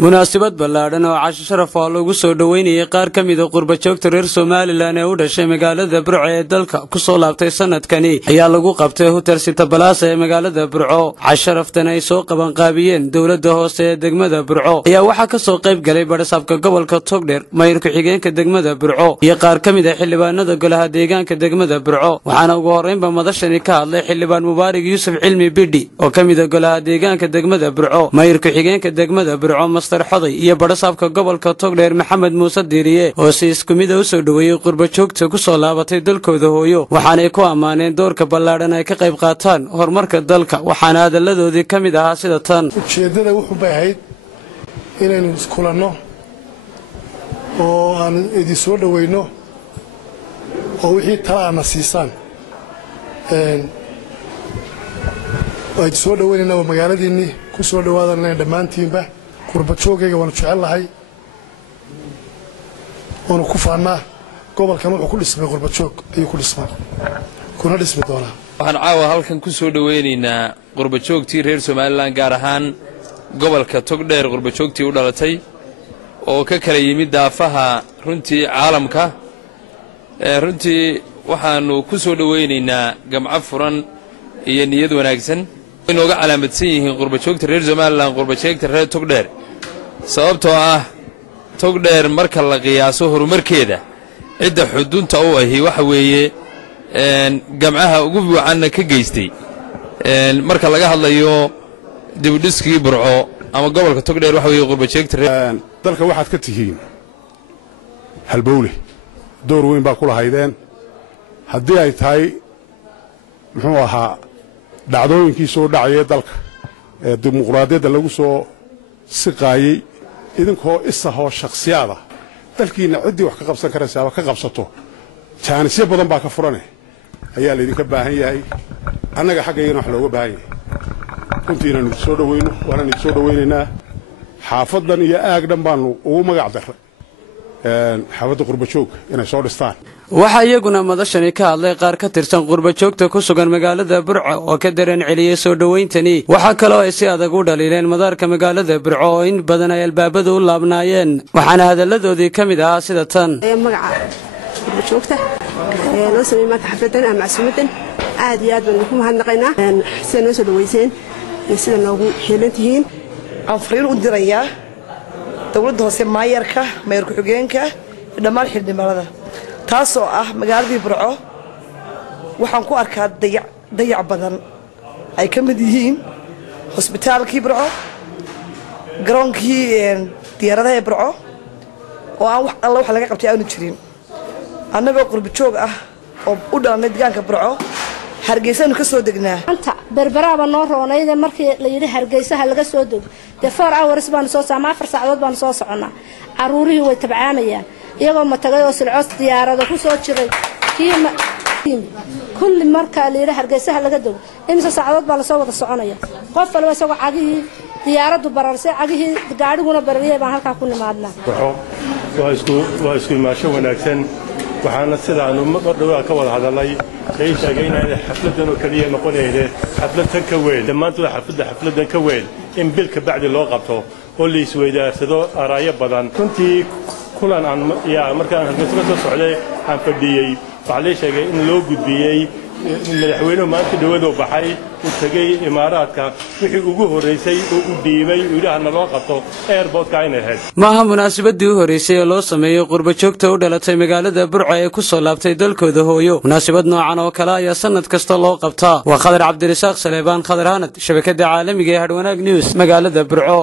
munaasabad ballaadhan oo casho sharaf ah lagu soo dhaweynayay qaar ka mid ah qurba-joogta reer Somaliland ee u dhashay magaalada Burco ee dalka ku soo laabtay sanadkani ayaa lagu qabtay Hotel Sita Palace ee magaalada Burco. Casho sharaftan ay soo qaban qaabiyeen dawladda hoose ee degmada Burco ayaa waxa ka soo qayb galay badhsaabka gobolka Togdheer, mayor ku-xigeenka degmada Burco iyo qaar ka mid ah xildhibaanada golaha deegaanka degmada Burco. Waxaana ugu horreynba madashani ka hadlay xildhibaan Mubaarak Yuusuf Cilmi Bidhi oo ka mid ah golaha deegaanka degmada Burco, mayor ku-xigeenka degmada Burco xoday iyo badhsaabka gobolka Togdheer Maxamed Muuse Diiriye oo si isku mid ah u soo dhaweeyay qurba-joogta ku soo laabatay dalkooda hooyo, waxaana ay ku ammaaneen doorka ballaadhan ay ka qayb qaataan horumarka dalka. Waxaana hadaladoodii ka mid ahaa sida tan: ujeedada wuxuu baahayd inaynu iskulanno oo aan idin soo dhaweyno oo wixii talaana siisaan ay soo dhaweynayna magaaladiinni ku soo dhawaadana dhammaantiinba qurba-joogayga waanu jecelahay waanu ku faannaa. gobolkan wuxuu ku dhismay qurba-joog ayuu ku dhismay kuna dhismi doonaa. waxaan caawa halkan ku soo dhaweynaynaa qurba-joogtii reer Somaliland gaar ahaan gobolka Togdheer qurba-joogtii u dhalatay oo ka kala yimid daafaha runtii caalamka. runtii waxaanu ku soo dhaweynaynaa gamco furan iyo niyad wanaagsan inooga calaamadsan yihiin qurba-joogta reer Somaliland qurba-joogta reer Togdheer, sababtoo ah Togdheer marka la qiyaaso horumarkeeda cidda xudunta u ahi waxa weeye gamcaha ugu wacanna ka geystay marka laga hadlayo dibudhiskii Burco ama gobolka Togdheer waxa weeye qurba-joogta dalka waxaad ka tihiin halbowle door weyn baa ku lahaydeen. haddii ay tahay muxuu ahaa dhacdooyinkii soo dhacayay dalka ee dimuqraadiyadda lagu soo siqaayay idinkoo isahoo shakhsiyaada dalkiina ciddii wax ka qabsan karaysaaba ka qabsato jaanisyo badan baa ka furane ayaa laydinka baahan yahay. annaga xaggayana wax looga baahan yahay runtii inaanu idin soo dhaweyno waanaan idin soo dhaweynaynaa. xaafaddan iyo aag dhan baanu ugu magac darray xaafadda qurba-joog inay soo dhistaan. waxaa iyaguna madashani ka hadlay qaar ka tirsan qurba-joogta ku sugan magaalada Burco oo ka dareen celiyay soo dhaweyntani. waxaa kaloo ay si adag u dhaliileen madaarka magaalada Burco oo in badan ay albaabada u laabnaayeen, waxaana hadaladoodii ka mid ahaa sida tan: magaca qurba-joogta loo sameeyay maanta xafladan ama casuumadan aad iyo aad baan ku mahadnaqaynaa sida noo soo dhaweyseen iyo sida noogu heelantihiin. aan fariin u dirayaa dawladda hoose, maayarka, mayor ku-xigeenka, dhammaan xildhibaanada, taasoo ah magaaladii Burco waxaan ku arkaa dayac badan ay ka mid yihiin hosbitaalkii Burco, garoonkii diyaaradaha ee Burco oo aan wax alla wax laga qabtay aanu jirin. annagoo qurba-joog ah oo u dhalanay deegaanka Burco hargeysaanu ka soo degnaa. anta berberaaba noo roonayda markii la yiri hargeysaha laga soo dego de 4 hours baan soo saamaa 4 saacadood baan soo soconaa. caruurihii way tabcaanayaan iyagoo ma tagay oo silcoos diyaarado ku soo jiray kulli marka la yiri hargeysaha laga dego imisa saacadood baa la soo wada soconaya. qof walba isagoo cagihii diyaaradu bararsay cagihii gaadhiguna barariyay baan halka ku nimaadnaa. waa isku imaasho wanaagsan. waxaana sidaanu dhawaa ka wada hadalay ay sheegaynaa xafladan oo kaliya noqonayde xaflad tan ka weyn dhammaantood xafladan ka weyn in bilka bacdi loo qabto oo la isweydaarsado araayo badan. runtii kulan aan markaan hargeysa soo socday aan fadhiyey waxaa la sheegay in loo gudbiyey madaxweynuhu maanta dhawada u baxay u tagay imaaraadka wixii ugu horeysay oo u dhiibay ilaahna loo qabto airportka inay ahayd. maaha munaasabadii u horeysay ee loo sameeyay qurba-joogta u dhalatay magaalada Burco ee ku soo laabtay dalkooda hooyo. munaasabad noocan oo kale ayaa sanad kasta loo qabtaa. waa Khadar Cabdirasaaq Saleebaan Khadar Hanad, shabakada caalamiga ee Hadwanaag News, magaalada Burco.